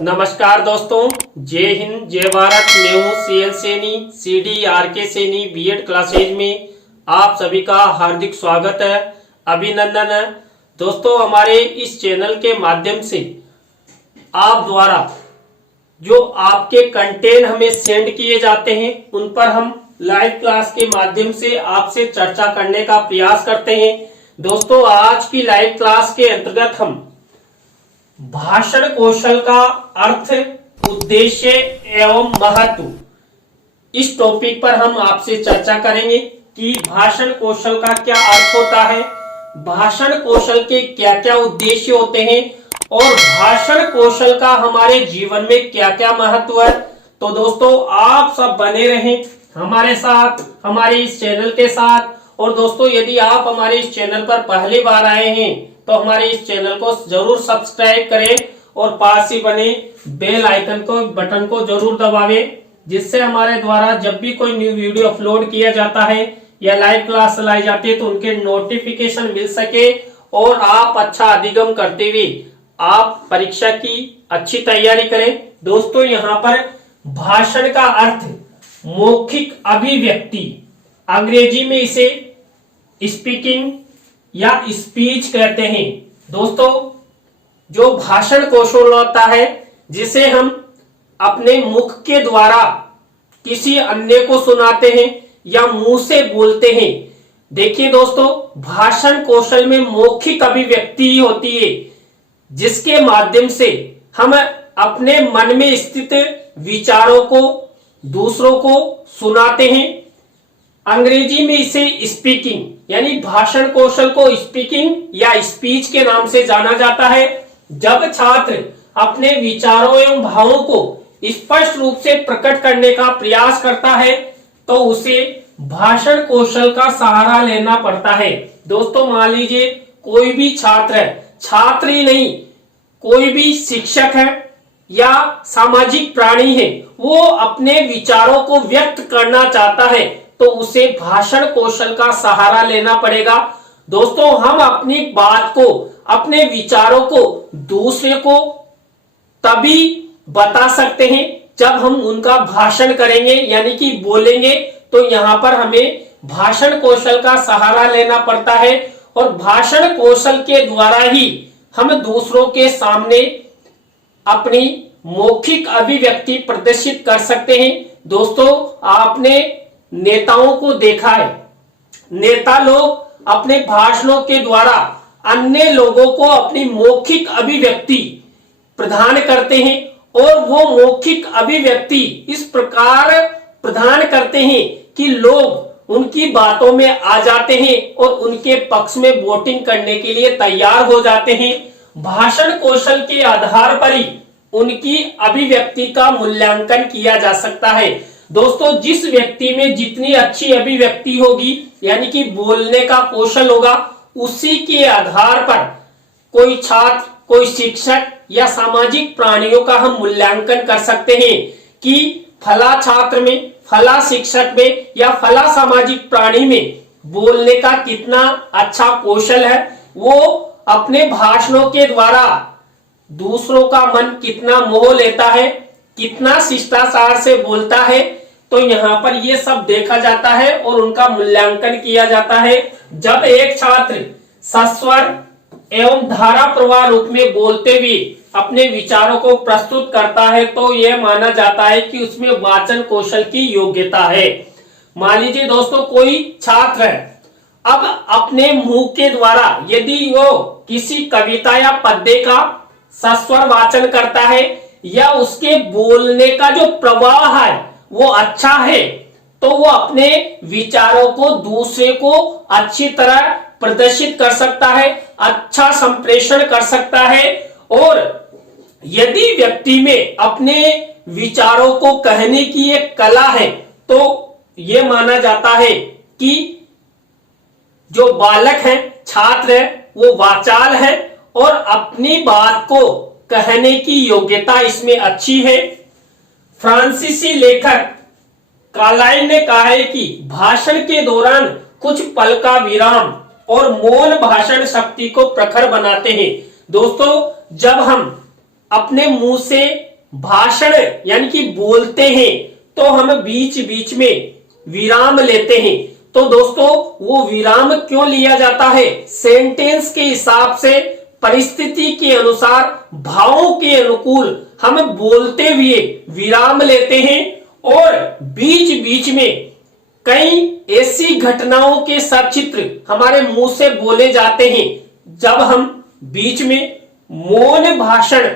नमस्कार दोस्तों, जय हिंद जय भारत। मैं हूँ CL Saini, CD RK Saini B Ed classes में आप सभी का हार्दिक स्वागत है, अभिनंदन है। दोस्तों, हमारे इस चैनल के माध्यम से आप द्वारा जो आपके कंटेंट हमें सेंड किए जाते हैं उन पर हम लाइव क्लास के माध्यम से आपसे चर्चा करने का प्रयास करते हैं। दोस्तों, आज की लाइव क्लास के अंतर्गत हम भाषण कौशल का अर्थ, उद्देश्य एवं महत्व इस टॉपिक पर हम आपसे चर्चा करेंगे कि भाषण कौशल का क्या अर्थ होता है, भाषण कौशल के क्या क्या उद्देश्य होते हैं और भाषण कौशल का हमारे जीवन में क्या क्या महत्व है। तो दोस्तों, आप सब बने रहें हमारे साथ, हमारे इस चैनल के साथ। और दोस्तों, यदि आप हमारे इस चैनल पर पहली बार आए हैं तो हमारे इस चैनल को जरूर सब्सक्राइब करें और पास ही बने बेल आइकन को बटन को जरूर दबावें, जिससे हमारे द्वारा जब भी कोई न्यू वीडियो अपलोड किया जाता है या लाइव क्लास चलाई जाती है तो उनके नोटिफिकेशन मिल सके और आप अच्छा अधिगम करते हुए आप परीक्षा की अच्छी तैयारी करें। दोस्तों, यहाँ पर भाषण का अर्थ मौखिक अभिव्यक्ति, अंग्रेजी में इसे स्पीकिंग या स्पीच कहते हैं। दोस्तों, जो भाषण कौशल होता है जिसे हम अपने मुख के द्वारा किसी अन्य को सुनाते हैं या मुंह से बोलते हैं। देखिए दोस्तों, भाषण कौशल में मौखिक अभिव्यक्ति होती है जिसके माध्यम से हम अपने मन में स्थित विचारों को दूसरों को सुनाते हैं। अंग्रेजी में इसे स्पीकिंग यानी भाषण कौशल को स्पीकिंग या स्पीच के नाम से जाना जाता है। जब छात्र अपने विचारों एवं भावों को स्पष्ट रूप से प्रकट करने का प्रयास करता है तो उसे भाषण कौशल का सहारा लेना पड़ता है। दोस्तों, मान लीजिए कोई भी छात्र है, छात्र ही नहीं, कोई भी शिक्षक है या सामाजिक प्राणी है, वो अपने विचारों को व्यक्त करना चाहता है तो उसे भाषण कौशल का सहारा लेना पड़ेगा। दोस्तों, हम अपनी बात को, अपने विचारों को दूसरे को तभी बता सकते हैं जब हम उनका भाषण करेंगे यानी कि बोलेंगे। तो यहाँ पर हमें भाषण कौशल का सहारा लेना पड़ता है और भाषण कौशल के द्वारा ही हम दूसरों के सामने अपनी मौखिक अभिव्यक्ति प्रदर्शित कर सकते हैं। दोस्तों, आपने नेताओं को देखा है, नेता लोग अपने भाषणों के द्वारा अन्य लोगों को अपनी मौखिक अभिव्यक्ति प्रदान करते हैं और वो मौखिक अभिव्यक्ति इस प्रकार प्रदान करते हैं कि लोग उनकी बातों में आ जाते हैं और उनके पक्ष में वोटिंग करने के लिए तैयार हो जाते हैं। भाषण कौशल के आधार पर ही उनकी अभिव्यक्ति का मूल्यांकन किया जा सकता है। दोस्तों, जिस व्यक्ति में जितनी अच्छी अभिव्यक्ति होगी यानी कि बोलने का कौशल होगा, उसी के आधार पर कोई छात्र, कोई शिक्षक या सामाजिक प्राणियों का हम मूल्यांकन कर सकते हैं कि फला छात्र में, फला शिक्षक में या फला सामाजिक प्राणी में बोलने का कितना अच्छा कौशल है, वो अपने भाषणों के द्वारा दूसरों का मन कितना मोह लेता है, कितना शिष्टाचार से बोलता है। तो यहाँ पर ये सब देखा जाता है और उनका मूल्यांकन किया जाता है। जब एक छात्र सस्वर एवं धारा प्रवाह रूप में बोलते हुए अपने विचारों को प्रस्तुत करता है तो यह माना जाता है कि उसमें वाचन कौशल की योग्यता है। मान लीजिए दोस्तों, कोई छात्र है, अब अपने मुंह के द्वारा यदि वो किसी कविता या पद्य का सस्वर वाचन करता है या उसके बोलने का जो प्रवाह है वो अच्छा है तो वो अपने विचारों को दूसरे को अच्छी तरह प्रदर्शित कर सकता है, अच्छा संप्रेषण कर सकता है। और यदि व्यक्ति में अपने विचारों को कहने की एक कला है तो ये माना जाता है कि जो बालक है, छात्र है, वो वाचाल है और अपनी बात को कहने की योग्यता इसमें अच्छी है। फ्रांसीसी लेखक कार्लाइल ने कहा है कि भाषण के दौरान कुछ पल का विराम और मौन भाषण शक्ति को प्रखर बनाते हैं। दोस्तों, जब हम अपने मुंह से भाषण यानी कि बोलते हैं तो हम बीच बीच में विराम लेते हैं। तो दोस्तों वो विराम क्यों लिया जाता है? सेंटेंस के हिसाब से, परिस्थिति के अनुसार, भावों के अनुकूल हम बोलते हुए विराम लेते हैं और बीच बीच में कई ऐसी घटनाओं के सचित्र हमारे मुंह से बोले जाते हैं। जब हम बीच में मौन भाषण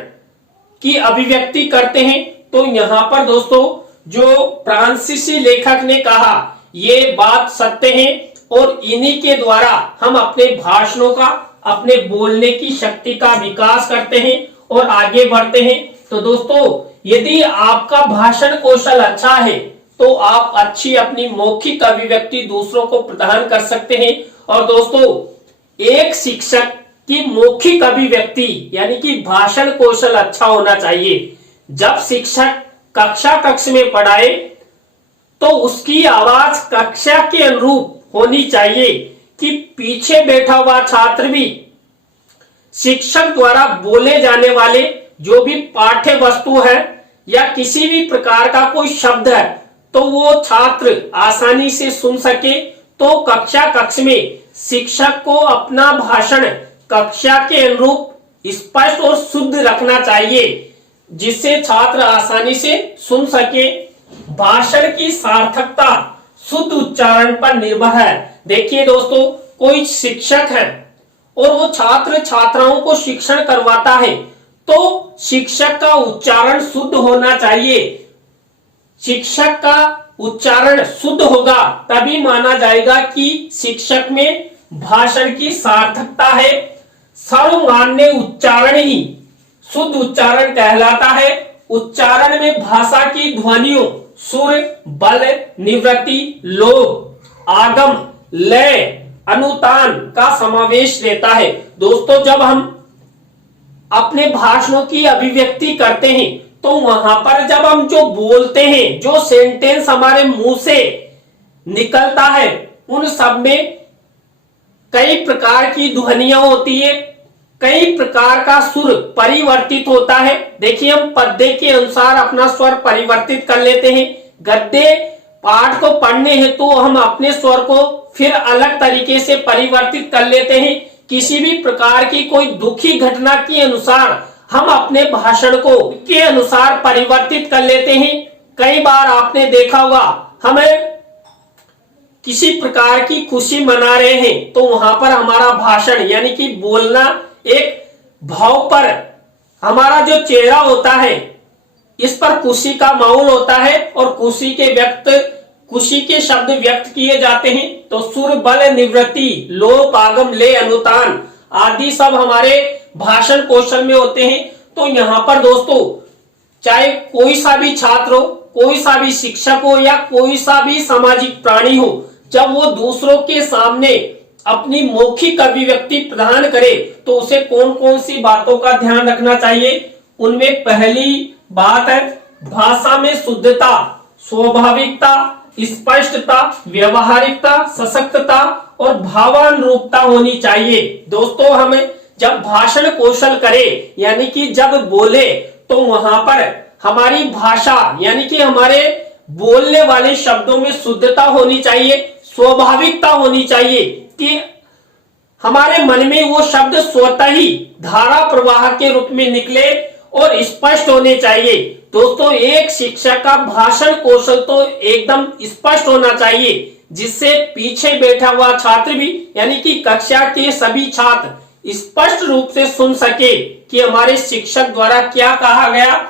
की अभिव्यक्ति करते हैं तो यहां पर दोस्तों जो फ्रांसीसी लेखक ने कहा ये बात सत्य है और इन्हीं के द्वारा हम अपने भाषणों का, अपने बोलने की शक्ति का विकास करते हैं और आगे बढ़ते हैं। तो दोस्तों यदि आपका भाषण कौशल अच्छा है तो आप अच्छी अपनी मौखिक अभिव्यक्ति दूसरों को प्रदान कर सकते हैं। और दोस्तों एक शिक्षक की मौखिक अभिव्यक्ति यानी कि भाषण कौशल अच्छा होना चाहिए। जब शिक्षक कक्ष में पढ़ाए तो उसकी आवाज कक्षा के अनुरूप होनी चाहिए कि पीछे बैठा हुआ छात्र भी शिक्षक द्वारा बोले जाने वाले जो भी पाठ्य वस्तु है या किसी भी प्रकार का कोई शब्द है तो वो छात्र आसानी से सुन सके। तो कक्ष में शिक्षक को अपना भाषण कक्षा के अनुरूप स्पष्ट और शुद्ध रखना चाहिए जिससे छात्र आसानी से सुन सके। भाषण की सार्थकता शुद्ध उच्चारण पर निर्भर है। देखिए दोस्तों कोई शिक्षक है और वो छात्र छात्राओं को शिक्षण करवाता है तो शिक्षक का उच्चारण शुद्ध होना चाहिए। शिक्षक का उच्चारण शुद्ध होगा तभी माना जाएगा कि शिक्षक में भाषण की सार्थकता है। सर्वमान्य उच्चारण ही शुद्ध उच्चारण कहलाता है। उच्चारण में भाषा की ध्वनियों, सुर, बल, निवृत्ति, लोभ, आगम, लय, अनुतान का समावेश रहता है। दोस्तों जब हम अपने भाषणों की अभिव्यक्ति करते हैं तो वहां पर जब हम जो बोलते हैं, जो सेंटेंस हमारे मुंह से निकलता है उन सब में कई प्रकार की ध्वनियां होती है, कई प्रकार का सुर परिवर्तित होता है। देखिए हम पद्य के अनुसार अपना स्वर परिवर्तित कर लेते हैं। गद्य पाठ को पढ़ने हेतु तो हम अपने स्वर को फिर अलग तरीके से परिवर्तित कर लेते हैं। किसी भी प्रकार की कोई दुखी घटना के अनुसार हम अपने भाषण को के अनुसार परिवर्तित कर लेते हैं। कई बार आपने देखा होगा हमें किसी प्रकार की खुशी मना रहे हैं तो वहां पर हमारा भाषण यानी कि बोलना एक भाव पर हमारा जो चेहरा होता है इस पर खुशी का माहौल होता है और खुशी के शब्द व्यक्त किए जाते हैं। तो सुर, बल, निवृत्ति, लोप, आगम, ले, अनुतान आदि सब हमारे भाषण कौशल में होते हैं। तो यहाँ पर दोस्तों चाहे कोई सा भी छात्र हो, कोई सा भी शिक्षक हो या कोई सा भी सामाजिक प्राणी हो, जब वो दूसरों के सामने अपनी मौखिक अभिव्यक्ति प्रदान करे तो उसे कौन कौन सी बातों का ध्यान रखना चाहिए। उनमें पहली बात है भाषा में शुद्धता, स्वाभाविकता, स्पष्टता, व्यवहारिकता, सशक्तता और भावानुरूपता होनी चाहिए। दोस्तों हमें जब भाषण कौशल करें यानी कि जब बोले तो वहां पर हमारी भाषा यानी कि हमारे बोलने वाले शब्दों में शुद्धता होनी चाहिए, स्वाभाविकता होनी चाहिए कि हमारे मन में वो शब्द स्वतः ही धारा प्रवाह के रूप में निकले और स्पष्ट होने चाहिए। दोस्तों एक शिक्षक का भाषण कौशल तो एकदम स्पष्ट होना चाहिए जिससे पीछे बैठा हुआ छात्र भी यानी कि कक्षा के सभी छात्र स्पष्ट रूप से सुन सके कि हमारे शिक्षक द्वारा क्या कहा गया।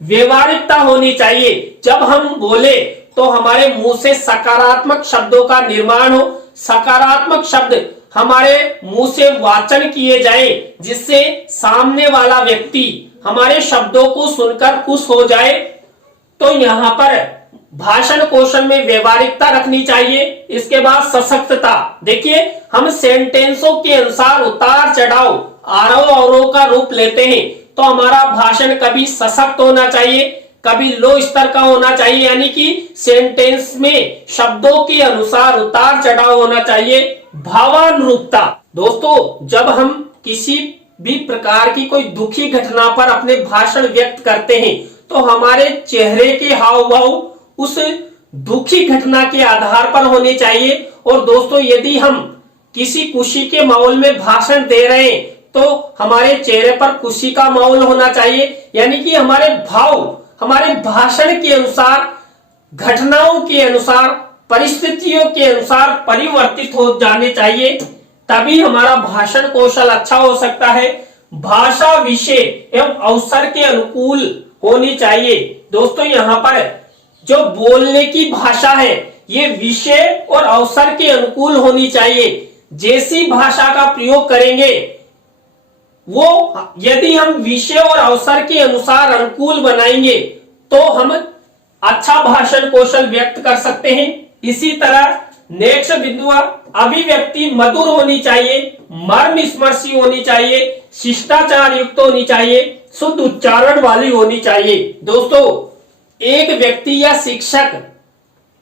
व्यवहारिकता होनी चाहिए, जब हम बोले तो हमारे मुंह से सकारात्मक शब्दों का निर्माण हो, सकारात्मक शब्द हमारे मुंह से वाचन किए जाए जिससे सामने वाला व्यक्ति हमारे शब्दों को सुनकर खुश हो जाए। तो यहाँ पर भाषण कौशल में व्यवहारिकता रखनी चाहिए। इसके बाद सशक्तता, देखिए हम सेंटेंसों के अनुसार उतार चढ़ाव, आरोह अवरोह का रूप लेते हैं तो हमारा भाषण कभी सशक्त होना चाहिए, कभी लो स्तर का होना चाहिए, यानी कि सेंटेंस में शब्दों के अनुसार उतार चढ़ाव होना चाहिए। भावानुरूपता, दोस्तों जब हम किसी भी प्रकार की कोई दुखी घटना पर अपने भाषण व्यक्त करते हैं तो हमारे चेहरे के हाव भाव उस दुखी घटना के आधार पर होने चाहिए। और दोस्तों यदि हम किसी खुशी के माहौल में भाषण दे रहे हैं तो हमारे चेहरे पर खुशी का माहौल होना चाहिए, यानी कि हमारे भाव हमारे भाषण के अनुसार, घटनाओं के अनुसार, परिस्थितियों के अनुसार परिवर्तित हो जाने चाहिए, तभी हमारा भाषण कौशल अच्छा हो सकता है। भाषा विषय एवं अवसर के अनुकूल होनी चाहिए। दोस्तों यहाँ पर जो बोलने की भाषा है ये विषय और अवसर के अनुकूल होनी चाहिए। जैसी भाषा का प्रयोग करेंगे वो यदि हम विषय और अवसर के अनुसार अनुकूल बनाएंगे तो हम अच्छा भाषण कौशल व्यक्त कर सकते हैं। इसी तरह नेक्स्ट बिंदु, अभिव्यक्ति मधुर होनी चाहिए, मर्मस्पर्शी होनी चाहिए, शिष्टाचार युक्त होनी चाहिए, शुद्ध उच्चारण वाली होनी चाहिए। दोस्तों एक व्यक्ति या शिक्षक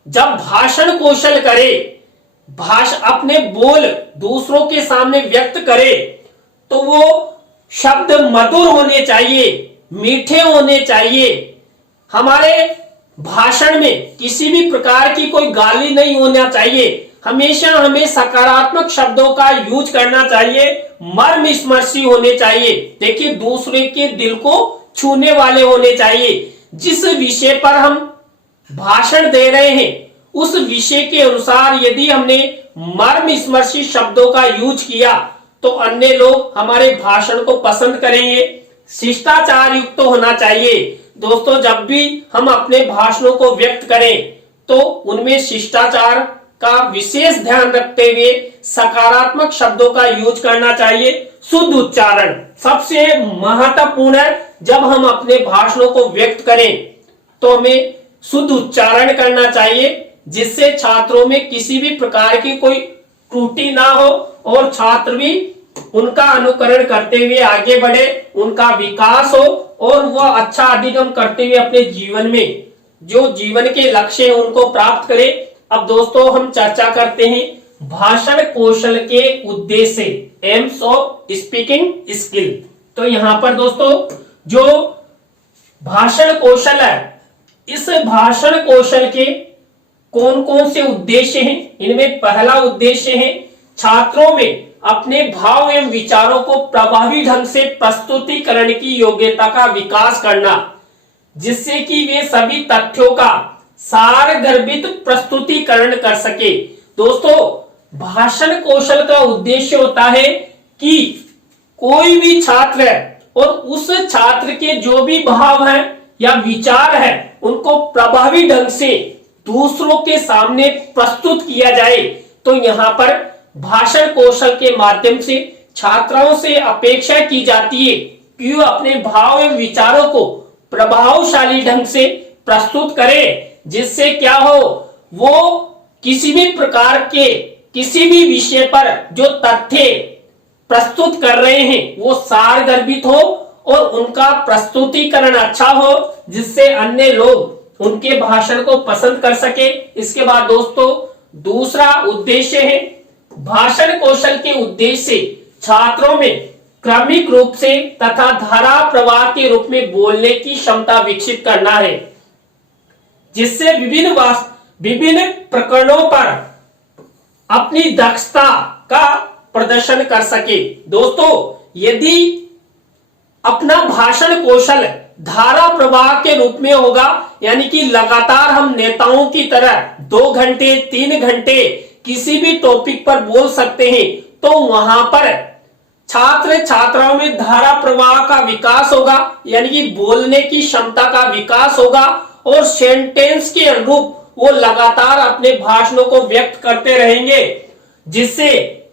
जब भाषण कौशल करे, अपने बोल दूसरों के सामने व्यक्त करे तो वो शब्द मधुर होने चाहिए, मीठे होने चाहिए। हमारे भाषण में किसी भी प्रकार की कोई गाली नहीं होना चाहिए। हमेशा हमें सकारात्मक शब्दों का यूज करना चाहिए, मर्मस्पर्शी होने चाहिए। देखिए दूसरे के दिल को छूने वाले होने चाहिए। जिस विषय पर हम भाषण दे रहे हैं उस विषय के अनुसार यदि हमने मर्मस्पर्शी शब्दों का यूज किया तो अन्य लोग हमारे भाषण को पसंद करेंगे। शिष्टाचार युक्त होना चाहिए। दोस्तों जब भी हम अपने भाषणों को व्यक्त करें तो उनमें शिष्टाचार का विशेष ध्यान रखते हुए सकारात्मक शब्दों का यूज करना चाहिए। शुद्ध उच्चारण सबसे महत्वपूर्ण है। जब हम अपने भाषणों को व्यक्त करें तो हमें शुद्ध उच्चारण करना चाहिए, जिससे छात्रों में किसी भी प्रकार की कोई त्रुटि ना हो और छात्र भी उनका अनुकरण करते हुए आगे बढ़े, उनका विकास हो और वह अच्छा अधिगम करते हुए अपने जीवन में जो जीवन के लक्ष्य हैं उनको प्राप्त करे। अब दोस्तों हम चर्चा करते हैं भाषण कौशल के उद्देश्य, एम्स ऑफ स्पीकिंग स्किल। तो यहाँ पर दोस्तों जो भाषण कौशल है, इस भाषण कौशल के कौन कौन से उद्देश्य हैं? इनमें पहला उद्देश्य है छात्रों में अपने भाव एवं विचारों को प्रभावी ढंग से प्रस्तुतिकरण की योग्यता का विकास करना, जिससे कि वे सभी तथ्यों का सारगर्भित प्रस्तुतिकरण कर सके। दोस्तों भाषण कौशल का उद्देश्य होता है कि कोई भी छात्र है और उस छात्र के जो भी भाव हैं या विचार है उनको प्रभावी ढंग से दूसरों के सामने प्रस्तुत किया जाए। तो यहाँ पर भाषण कौशल के माध्यम से छात्राओं से अपेक्षा की जाती है कि वो अपने भाव एवं विचारों को प्रभावशाली ढंग से प्रस्तुत करें, जिससे क्या हो वो किसी भी प्रकार के किसी भी विषय पर जो तथ्य प्रस्तुत कर रहे हैं वो सारगर्भित हो और उनका प्रस्तुतिकरण अच्छा हो, जिससे अन्य लोग उनके भाषण को पसंद कर सके। इसके बाद दोस्तों दूसरा उद्देश्य है भाषण कौशल के उद्देश्य छात्रों में क्रमिक रूप से तथा धारा प्रवाह के रूप में बोलने की क्षमता विकसित करना है, जिससे विभिन्न प्रकरणों पर अपनी दक्षता का प्रदर्शन कर सके। दोस्तों यदि अपना भाषण कौशल धारा प्रवाह के रूप में होगा, यानी कि लगातार हम नेताओं की तरह 2 घंटे 3 घंटे किसी भी टॉपिक पर बोल सकते हैं, तो वहां पर छात्र छात्राओं में धारा प्रवाह का विकास होगा, यानी कि बोलने की क्षमता का विकास होगा और सेंटेंस के अनुरूप वो लगातार अपने भाषणों को व्यक्त करते रहेंगे, जिससे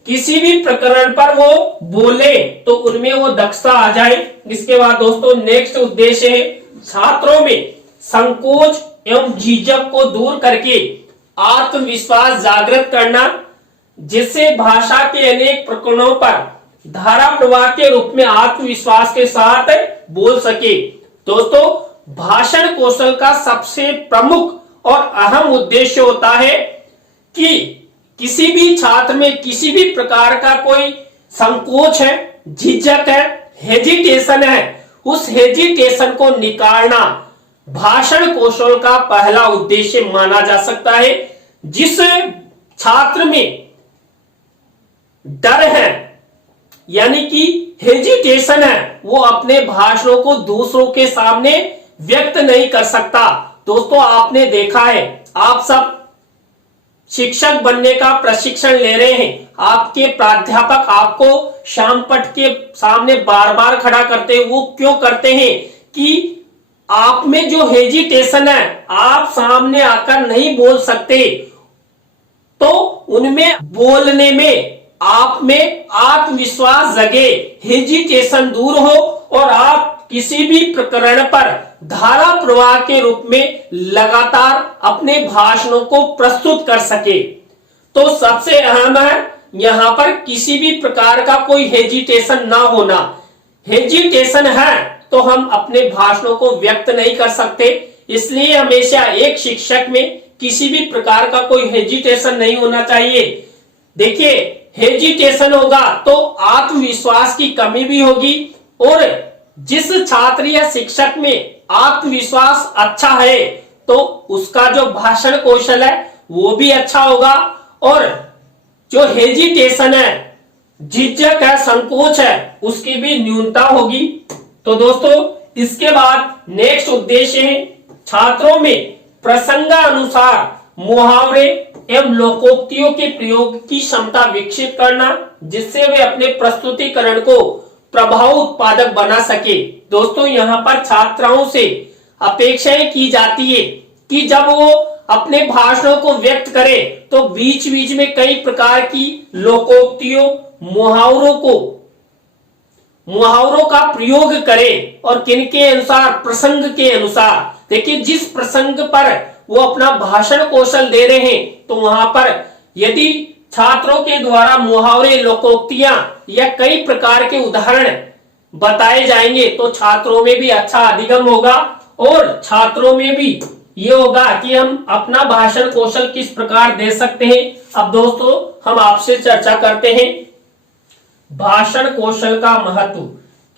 किसी भी प्रकरण पर वो बोले तो उनमें वो दक्षता आ जाए। इसके बाद दोस्तों नेक्स्ट उद्देश्य है छात्रों में संकोच एवं झिझक को दूर करके आत्मविश्वास जागृत करना, जिससे भाषा के अनेक प्रकरणों पर धारा प्रवाह के रूप में आत्मविश्वास के साथ बोल सके। दोस्तों भाषण कौशल का सबसे प्रमुख और अहम उद्देश्य होता है कि किसी भी छात्र में किसी भी प्रकार का कोई संकोच है, झिझक है, हेजिटेशन है, उस हेजिटेशन को निकालना, भाषण कौशल का पहला उद्देश्य माना जा सकता है। जिस छात्र में डर है यानी कि हेजिटेशन है, वो अपने भाषणों को दूसरों के सामने व्यक्त नहीं कर सकता। दोस्तों आपने देखा है, आप सब शिक्षक बनने का प्रशिक्षण ले रहे हैं, आपके प्राध्यापक आपको श्याम पट के सामने बार बार खड़ा करते हैं। वो क्यों करते हैं कि आप में जो हेजिटेशन है, आप सामने आकर नहीं बोल सकते, तो उनमें बोलने में आप में आत्मविश्वास जगे, हेजिटेशन दूर हो और आप किसी भी प्रकरण पर धारा प्रवाह के रूप में लगातार अपने भाषणों को प्रस्तुत कर सके। तो सबसे अहम है यहां पर किसी भी प्रकार का कोई हेजिटेशन ना होना। हेजिटेशन है तो हम अपने भाषणों को व्यक्त नहीं कर सकते, इसलिए हमेशा एक शिक्षक में किसी भी प्रकार का कोई हेजिटेशन नहीं होना चाहिए। देखिए, हेजिटेशन होगा तो आत्मविश्वास की कमी भी होगी, और जिस छात्र या शिक्षक में आत्मविश्वास अच्छा है तो उसका जो भाषण कौशल है वो भी अच्छा होगा, और जो हेजिटेशन है, झिझक है, संकोच है, उसकी भी न्यूनता होगी। तो दोस्तों इसके बाद नेक्स्ट उद्देश्य है छात्रों में प्रसंगानुसार मुहावरे एवं लोकोक्तियों के प्रयोग की क्षमता विकसित करना, जिससे वे अपने प्रस्तुतिकरण को प्रभाव उत्पादक बना सके। दोस्तों यहाँ पर छात्राओं से अपेक्षाएं की जाती है कि जब वो अपने भाषणों को व्यक्त करे तो बीच बीच में कई प्रकार की लोकोक्तियों, मुहावरों का प्रयोग करे, और किनके अनुसार, प्रसंग के अनुसार। देखिए, जिस प्रसंग पर वो अपना भाषण कौशल दे रहे हैं तो वहां पर यदि छात्रों के द्वारा मुहावरे, लोकोक्तियां या कई प्रकार के उदाहरण बताए जाएंगे तो छात्रों में भी अच्छा अधिगम होगा, और छात्रों में भी ये होगा कि हम अपना भाषण कौशल किस प्रकार दे सकते हैं। अब दोस्तों हम आपसे चर्चा करते हैं भाषण कौशल का महत्व,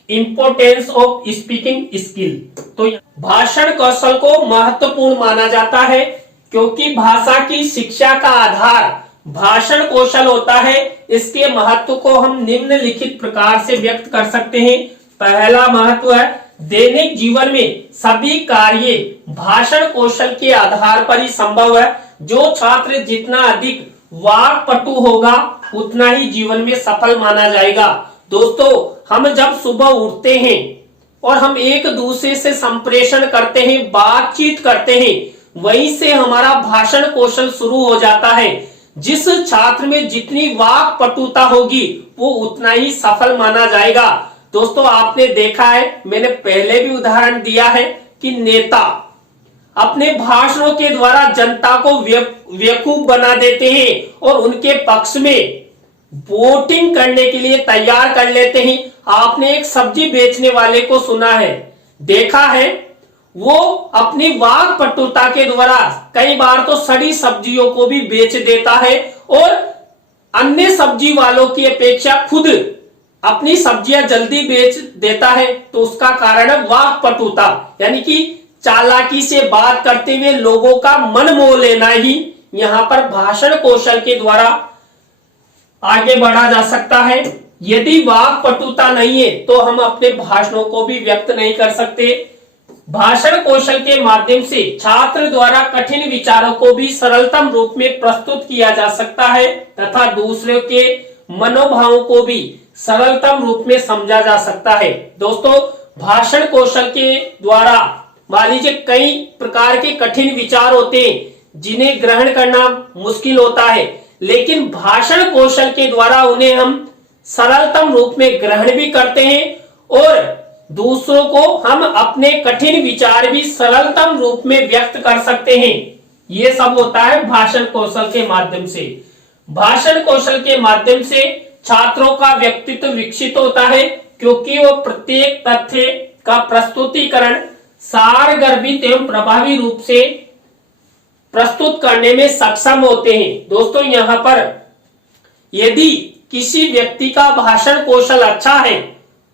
इंपोर्टेंस ऑफ स्पीकिंग स्किल। तो भाषण कौशल को महत्वपूर्ण माना जाता है क्योंकि भाषा की शिक्षा का आधार भाषण कौशल होता है। इसके महत्व को हम निम्नलिखित प्रकार से व्यक्त कर सकते हैं। पहला महत्व है, दैनिक जीवन में सभी कार्य भाषण कौशल के आधार पर ही संभव है। जो छात्र जितना अधिक वाक्पटु होगा उतना ही जीवन में सफल माना जाएगा। दोस्तों हम जब सुबह उठते हैं और हम एक दूसरे से संप्रेषण करते हैं, बातचीत करते हैं, वहीं से हमारा भाषण कौशल शुरू हो जाता है। जिस छात्र में जितनी वाक्पटुता होगी वो उतना ही सफल माना जाएगा। दोस्तों आपने देखा है, मैंने पहले भी उदाहरण दिया है कि नेता अपने भाषणों के द्वारा जनता को बेवकूफ बना देते हैं और उनके पक्ष में वोटिंग करने के लिए तैयार कर लेते हैं। आपने एक सब्जी बेचने वाले को सुना है, देखा है, वो अपनी वाक्पटुता के द्वारा कई बार तो सड़ी सब्जियों को भी बेच देता है और अन्य सब्जी वालों की अपेक्षा खुद अपनी सब्जियां जल्दी बेच देता है। तो उसका कारण है वाक्पटुता, यानी कि चालाकी से बात करते हुए लोगों का मन मोह लेना ही यहां पर भाषण कौशल के द्वारा आगे बढ़ा जा सकता है। यदि वाक्पटुता नहीं है तो हम अपने भाषणों को भी व्यक्त नहीं कर सकते। भाषण कौशल के माध्यम से छात्र द्वारा कठिन विचारों को भी सरलतम रूप में प्रस्तुत किया जा सकता है तथा दूसरों के मनोभावों को भी सरलतम रूप में समझा जा सकता है। दोस्तों भाषण कौशल के द्वारा मान लीजिए कई प्रकार के कठिन विचार होते हैं जिन्हें ग्रहण करना मुश्किल होता है, लेकिन भाषण कौशल के द्वारा उन्हें हम सरलतम रूप में ग्रहण भी करते हैं और दूसरों को हम अपने कठिन विचार भी सरलतम रूप में व्यक्त कर सकते हैं। ये सब होता है भाषण कौशल के माध्यम से। भाषण कौशल के माध्यम से छात्रों का व्यक्तित्व विकसित होता है क्योंकि वो प्रत्येक तथ्य का प्रस्तुतिकरण सारगर्भित एवं प्रभावी रूप से प्रस्तुत करने में सक्षम होते हैं। दोस्तों यहाँ पर यदि किसी व्यक्ति का भाषण कौशल अच्छा है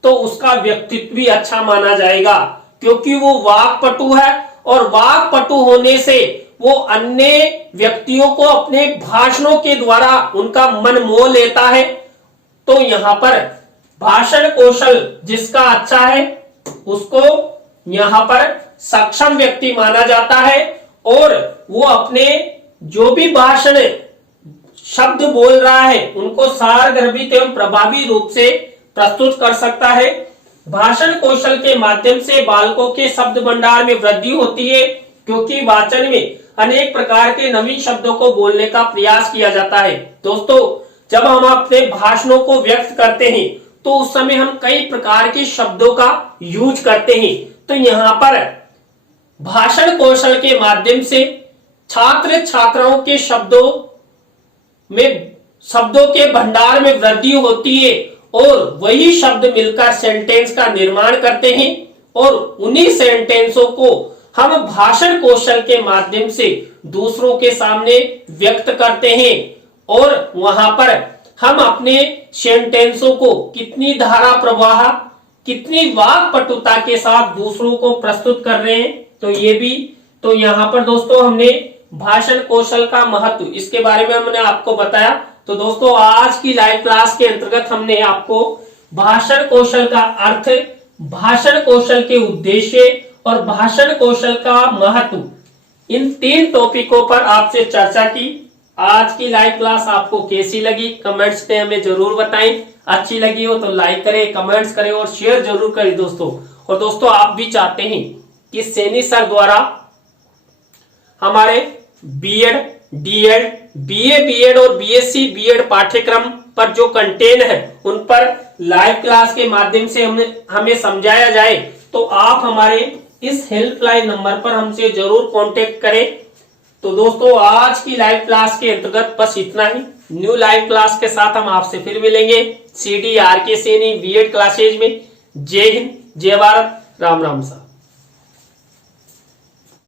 तो उसका व्यक्तित्व भी अच्छा माना जाएगा क्योंकि वो वाक्पटु है और वाक्पटु होने से वो अन्य व्यक्तियों को अपने भाषणों के द्वारा उनका मन मोह लेता है। तो यहां पर भाषण कौशल जिसका अच्छा है उसको यहां पर सक्षम व्यक्ति माना जाता है और वो अपने जो भी भाषण शब्द बोल रहा है उनको सारगर्भित एवं प्रभावी रूप से प्रस्तुत कर सकता है। भाषण कौशल के माध्यम से बालकों के शब्द भंडार में वृद्धि होती है, क्योंकि वाचन में अनेक प्रकार के नवीन शब्दों को बोलने का प्रयास किया जाता है। दोस्तों, जब हम अपने भाषणों को व्यक्त करते हैं तो उस समय हम कई प्रकार के शब्दों का यूज करते हैं। तो यहाँ पर भाषण कौशल के माध्यम से छात्र छात्राओं के शब्दों के भंडार में वृद्धि होती है और वही शब्द मिलकर सेंटेंस का निर्माण करते हैं और उन्हीं सेंटेंसों को हम भाषण कौशल के माध्यम से दूसरों के सामने व्यक्त करते हैं और वहां पर हम अपने सेंटेंसों को कितनी धारा प्रवाह, कितनी वाक्पटुता के साथ दूसरों को प्रस्तुत कर रहे हैं। तो ये भी, तो यहाँ पर दोस्तों हमने भाषण कौशल का महत्व इसके बारे में हमने आपको बताया। तो दोस्तों, आज की लाइव क्लास के अंतर्गत हमने आपको भाषण कौशल का अर्थ, भाषण कौशल के उद्देश्य और भाषण कौशल का महत्व, इन 3 टॉपिकों पर आपसे चर्चा की। आज की लाइव क्लास आपको कैसी लगी कमेंट्स में हमें जरूर बताएं। अच्छी लगी हो तो लाइक करें, कमेंट्स करें और शेयर जरूर करें दोस्तों। और दोस्तों, आप भी चाहते हैं कि सैनी सर द्वारा हमारे बीएड, डीएड, बीए, बीएड और बीएससी बीएड पाठ्यक्रम पर जो कंटेंट है उन पर लाइव क्लास के माध्यम से हमें समझाया जाए, तो आप हमारे इस हेल्पलाइन नंबर पर हमसे जरूर कांटेक्ट करें। तो दोस्तों, आज की लाइव क्लास के अंतर्गत बस इतना ही। न्यू लाइव क्लास के साथ हम आपसे फिर मिलेंगे CDRK सैनी बीएड क्लासेज में। जय हिंद, जय भारत, राम राम साहब।